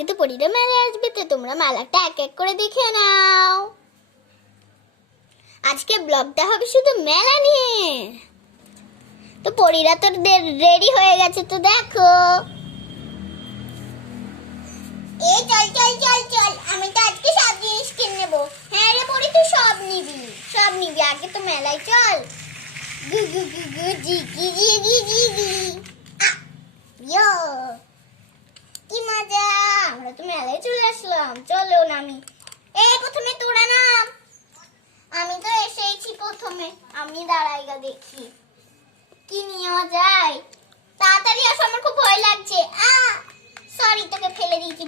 আজকে তো পরীরা মেলায় আসবে, তো তোমরা মেলাটা এক এক করে দেখে নাও। আজকে ব্লগটা হবে শুধু মেলা নিয়ে। তো পরীরা তো রেডি হয়ে গেছে, তো দেখো। এই চল চল চল চল, আমি তো আজকে সব জিনিস কিনে নেবো। হ্যাঁ রে পরি, তুই সব নিবি, সব নিবি। আগে তো মেলায় চল। গু গু গু গু জি গি জি গি জি গি। ইয়ো, কি মজা! আমরা তো মেলায় চলে আসলাম। চলো নামি। প্রথমে তোরা নাম। আমি তো এসেইছি প্রথমে। আমি দাঁড়াই গা, দেখি কি নিয়ে যায়। তাড়াতাড়ি আসো, আমার খুব ভয় লাগছে। সরি, তোকে ফেলে দিয়েছি।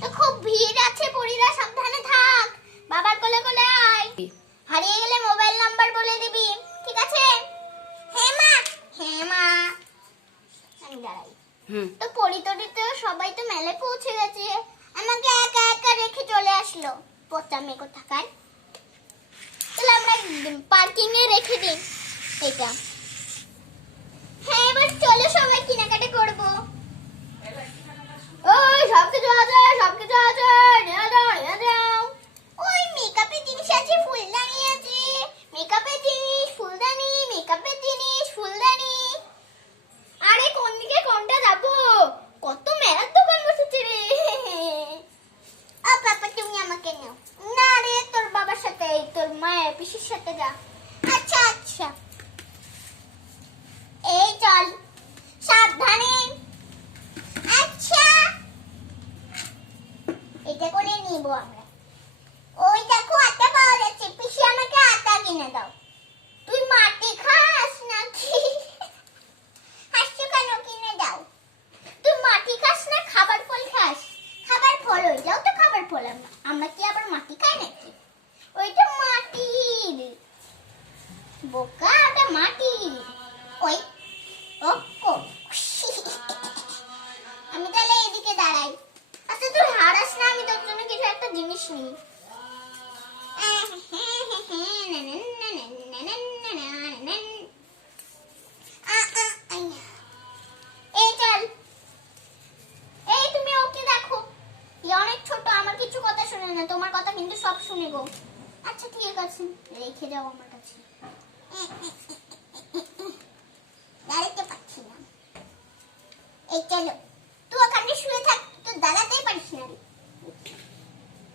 তো খুব ভিড় আছে, পরীরা সাবধানে থাক। বাবার কোলে কোলে আয়। হারিয়ে গেলে মোবাইল নাম্বার বলে দিবি, ঠিক আছে? হ্যাঁ মা, হ্যাঁ মা। আমি দাঁড়াই। তো পরিতরি তো সবাই তো মেলায় পৌঁছে গেছে, আমাকে একা একা রেখে চলে আসলো। পচা মেয়ে কোথাকার। তাহলে আমরা পার্কিং এ রেখে দিই এটা। হ্যাঁ, এবার চলো সবাই কেনাকাটা করবো। ওই সবকিছু আছে, সবকিছু আছে, নিয়ে যাও নিয়ে যাও। ওই মেকআপের জিনিস আছে, ফুলদানি আছে। মেকআপের জিনিস, ফুলদানি, মেকআপের জিনিস, ফুলদানি। আরে কোন দিকে কোনটা যাবো? কত মেলার দোকান বসেছে রে। পাপা, তুমি আমাকে নাও। না রে, তোর বাবার সাথে, তোর মায়ের পিসির সাথে যা। আচ্ছা আচ্ছা, এই চল সাবধানে। আচ্ছা, এটা করে নিব আমরা। ওই দেখো, আটা পাওয়া যাচ্ছে। পিসি, আমাকে আটা কিনে দাও। তুই মাটি খাস নাকি? হাসছো কেন? কিনে দাও। তুই মাটি খাস না খাবার ফল খাস? খাবার ফল, ওইটাও তো খাবার ফল। আমরা কি আবার মাটি খাই নাকি? ওইটা মাটির বোকা, ওটা মাটির। ওই আমি তাহলে এদিকে দাঁড়াই। আচ্ছা, তুই হারাস না, আমি তোর জন্য কিছু একটা জিনিস নিই। এই চল। এই তুমি ওকে দেখো, অনেক ছোট, আমার কিছু কথা শুনে না, তোমার কথা কিন্তু সব শুনে গো। আচ্ছা ঠিক আছে, রেখে যাও আমার কাছে। দাঁড়াতে পারছি না। এই চলো, তুই ওখানে শুয়ে থাক, তুই দাঁড়াতেই পারিস না।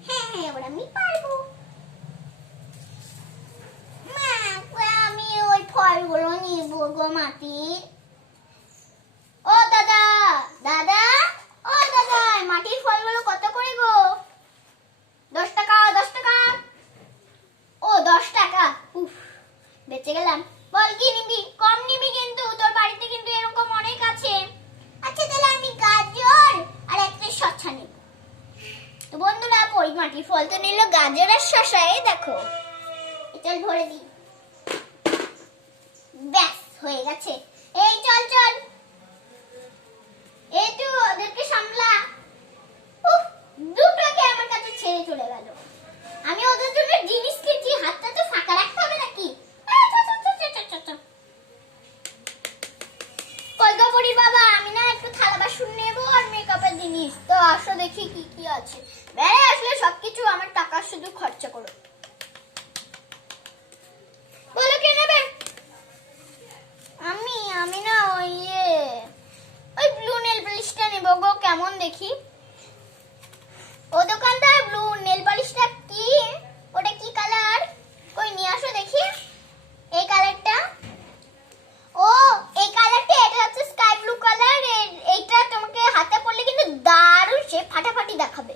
হ্যাঁ হ্যাঁ, এবার আমি পারবো। মা, আমি ওই ফলগুলো নিব গো মাটির। ও দাদা, দাদা, ও দাদা, মাটির ফলগুলো কত করে গো? 10 টাকা, 10 টাকা। ও 10 টাকা, উফ, বেঁচে গেলাম। বল কি নিবি? কম নিবি কিন্তু, তোর বাড়িতে কিন্তু এরকম অনেক আছে। আচ্ছা, তাহলে আমি গাজর আর একটা শসা নেব। তো বন্ধুরা, পরি মাটির ফল তো নিল, গাজর আর শসা। এই দেখো, চল ভরে দিই। ব্যাস, হয়ে গেছে। এই চল চল, এই তুই ওদেরকে সামলা। উফ, দুটোকে আমার কাছে ছেড়ে চলে গেল। আমি ওদের জন্য জিনিস কিনছি, হাতটা তো ফাঁকা রাখতে হবে নাকি? কই গো পরির বাবা, আমি না একটু থালা বাসন নেবো আর মেকআপের জিনিস। তো আসো দেখি কি কি আছে। বেড়ে আসলে সবকিছু আমার টাকা শুধু খরচা করো। বলো কি নেবে? আমি না ওই ব্লু নেল পালিশটা নেব গো। কেমন দেখি? ও দোকানদার, ব্লু নেল পালিশটা কি? ওটা কি কালার? কই নিয়ে আসো দেখি। এই কালারটা? ও, এই কালারটা, এটা হচ্ছে স্কাই ব্লু কালার। এইটা তোমাকে হাতে পরলে কিন্তু দারুণ সে ফাটাফাটি দেখাবে।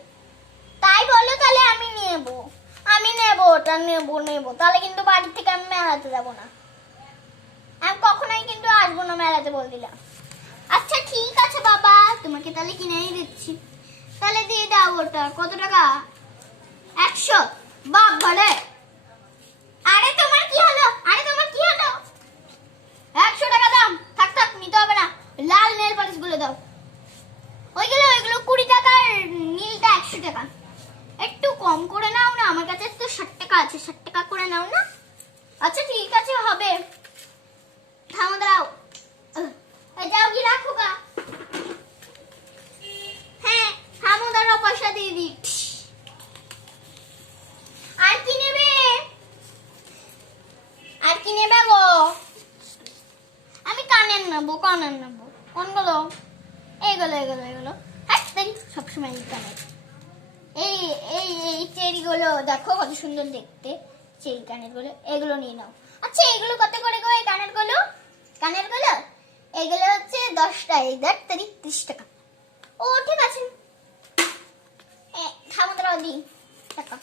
তাই বলো? তাহলে আমি নেব, ওটা নেব। তাহলে কিন্তু বাড়ি থেকে আমি মেলাতে যাব না। আমি কখনোই কিন্তু আসবো না মেলাতে, বল দিলাম। আচ্ছা ঠিক আছে বাবা, তোমাকে তাহলে কিনেই দিচ্ছি। তাহলে দিয়ে দাও। ওটা কত টাকা? 100। বাবা রে, আরে তোমার কি হলো? 100 টাকা দাম। থাক থাক, নিতে হবে না। লাল নেল পালিশ গুলো দাও। ওইগুলো 20 টাকার, নীলটা 100 টাকা। একটু কম করে নাও না, আমার কাছে তো 60 টাকা আছে। 60 টাকা করে নাও না। আচ্ছা ঠিক আছে, হবে। থামো, দাও। যাও, কি রাখো গা। কালার নেবো? কোনগুলো? এইগুলো সবসময় এই কালার। এই এই এই চেরিগুলো দেখো কত সুন্দর দেখতে, চেরি কানের গুলো, এগুলো নিয়ে নাও। আচ্ছা এগুলো কত করে গো? এই কানের গুলো এগুলো হচ্ছে 10টা, এই 30 টাকা। ও ঠিক আছে, খাবো দাঁড়াও দিই টাকা।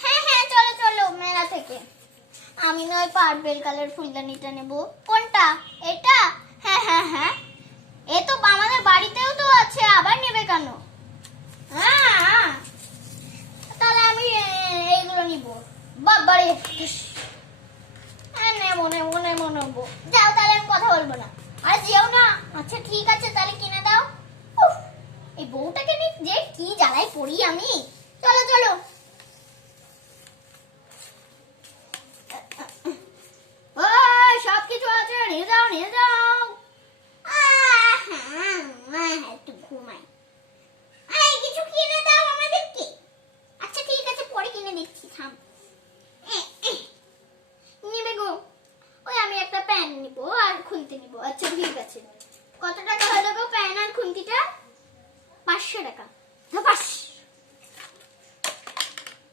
হ্যাঁ চলো চলো মেলা থেকে। আমি নয় পার্পেল কালার ফুলদানিটা নেব। কোনটা? এটা? হ্যাঁ এ তো আমাদের বাড়িতেও তো আছে, আবার নেবে কেন? হ্যাঁ তাহলে আমি এইগুলো নিব। বাবারে নেবো। যাও তাহলে, আমি কথা বলবো না। আর যেও না। আচ্ছা ঠিক আছে তাহলে কিনে দাও। এই বউটাকে নিয়ে যে কি জ্বালায় পড়ি আমি। চলো চলো। সবকিছু আছে, নিয়ে যাও। একটু ঘুমাই। কিছু কিনে দাও আমাদেরকে। আচ্ছা ঠিক আছে পরে কিনে দিচ্ছি, থাম। নিবে গো? ওই আমি একটা প্যান নিব আর খুন্তি নিব। আচ্ছা ঠিক আছে। কত টাকা হলো গো প্যান আর খুন্তিটা? 500 টাকা।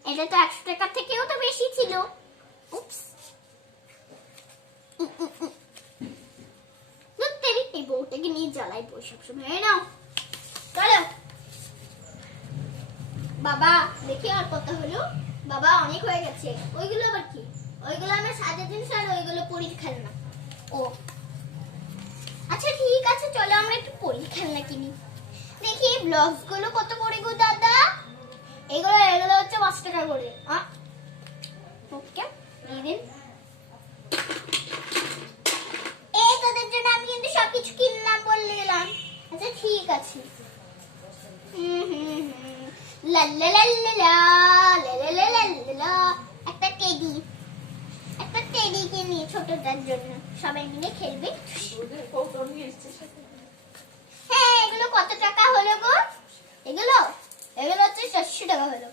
এটা তো 100 টাকার থেকেও তো বেশি ছিল। উপস। এই বউটাকে নিয়ে জ্বালাই বসে সবসময়। নাও চলো। বাবা দেখি আর কত হলো। বাবা অনেক হয়ে গেছে। ওইগুলো আবার কি? ওইগুলো আমার সাজের জিনিস আর ওইগুলো পরীর খেলনা। ও আচ্ছা ঠিক আছে চলো আমরা একটু পরীর খেলনা কিনি। দেখি ব্লগস গুলো কত করে গো দাদা? এগুলো হচ্ছে 5 টাকা করে। ওকে দিয়ে দিন। এই তোদের জন্য আমি কিন্তু সবকিছু কিনলাম বলে দিলাম। আচ্ছা ঠিক আছে। একটা টেডি কিনি ছোটটার জন্য, সবাই মিলে খেলবে। হ্যাঁ এগুলো কত টাকা হলো গো? এগুলো হচ্ছে 400 টাকা হলো।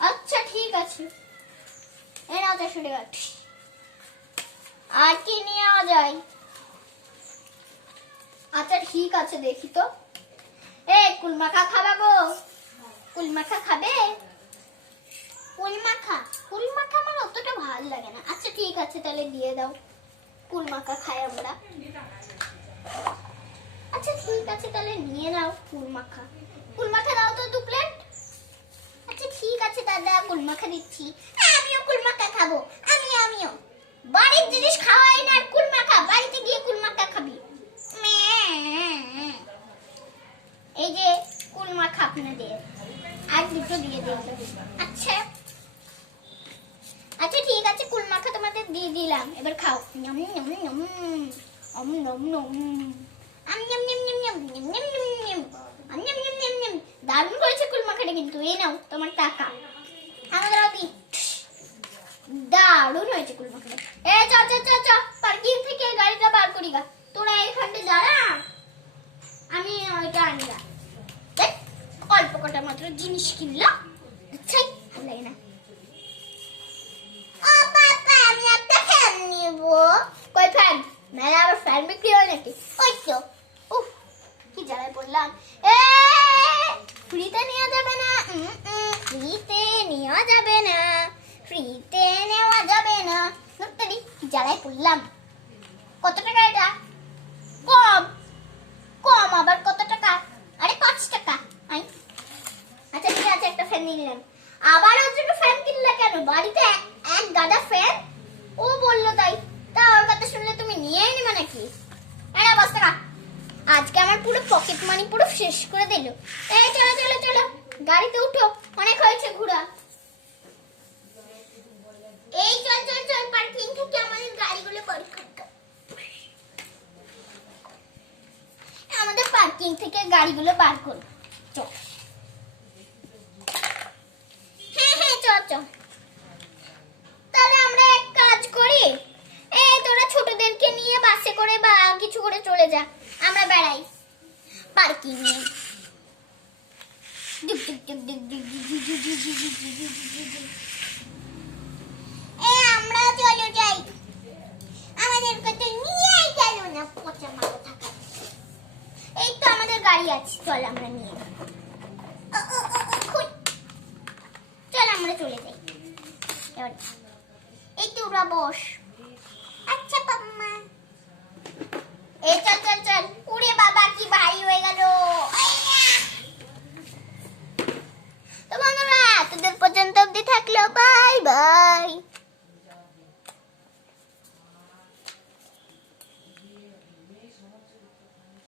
আচ্ছা ঠিক আছে, এই নাও 400 টাকা। আর কি নেওয়া যায়? আচ্ছা ঠিক আছে দেখি তো। কুলমাখা খাবা গো? কুলমাখা খাবে? কুলমাখা আমার অতটা ভালো লাগে না। আচ্ছা ঠিক আছে তাহলে দিয়ে দাও, কুলমাখা খাই আমরা। আচ্ছা ঠিক আছে তাহলে নিয়ে নাও কুলমাখা দাও তো 2 প্লেট। আচ্ছা ঠিক আছে দাদা কুলমাখা দিচ্ছি। আমিও কুলমাখা খাবো। আমিও বাড়ির জিনিস খাওয়াই না, আর কুলমাখা বাড়িতে গিয়ে কুলমাখা খাবি। এই যে কুলমাখা আপনাদের, আর দুটো দিয়ে দিন। আচ্ছা ঠিক আছে কুলমাখা তোমাদের দিয়ে দিলাম, এবার খাও। দারুণ করেছে কুলমাখাটা কিন্তু। এই নাও তোমার টাকা। দারুণ হয়েছে কুলমাখাটা। চ পার্কিং থেকে গাড়িটা বার করি গা। তোরা এইখানটা দাঁড়া, আমি ওইটা আনিগা। অল্প কটা মাত্র জিনিস কিনলাম, বুঝছাই ভালো লাগে না। আমি একটা ফ্যান নিব। কই ফ্যান? মেলা আবার ফ্যান বিক্রি হয় নাকি? ওই তো। কি জ্বালায় পড়লাম। ফ্রিতে নেওয়া যাবে না। কি জ্বালায় পড়লাম। কত টাকা এটা? কম আবার কত টাকা? আরে 5 টাকা। আচ্ছা ঠিক আছে একটা ফ্যান নিলাম। আবার ওর জন্য ফ্যান কিনলে কেন? বাড়িতে এক গাদা ফ্যান। ও বললো তাই। তা ওর কথা শুনলে তুমি নিয়েই নিবে নাকি? এরা 5 টাকা। আজকে আমার পুরো পকেট মানি পুরো শেষ করে দিল। এই চলো গাড়িতে উঠো, অনেক হয়েছে ঘোরা। এই চল পার্কিং থেকে আমাদের গাড়িগুলো বের করতে। আমাদের পার্কিং থেকে গাড়িগুলো বার করো। চল। হ্যাঁ চল। তাহলে আমরা এক কাজ করি, তোরা ছোটদেরকে নিয়ে বাসে করে বা কিছু করে চলে যা, আমরা বেড়াই পার্কিং এ। আমরা চলে চল আমরা নিয়ে নিই। চল আমরা চলে যাই এবার। এই তোরা বস।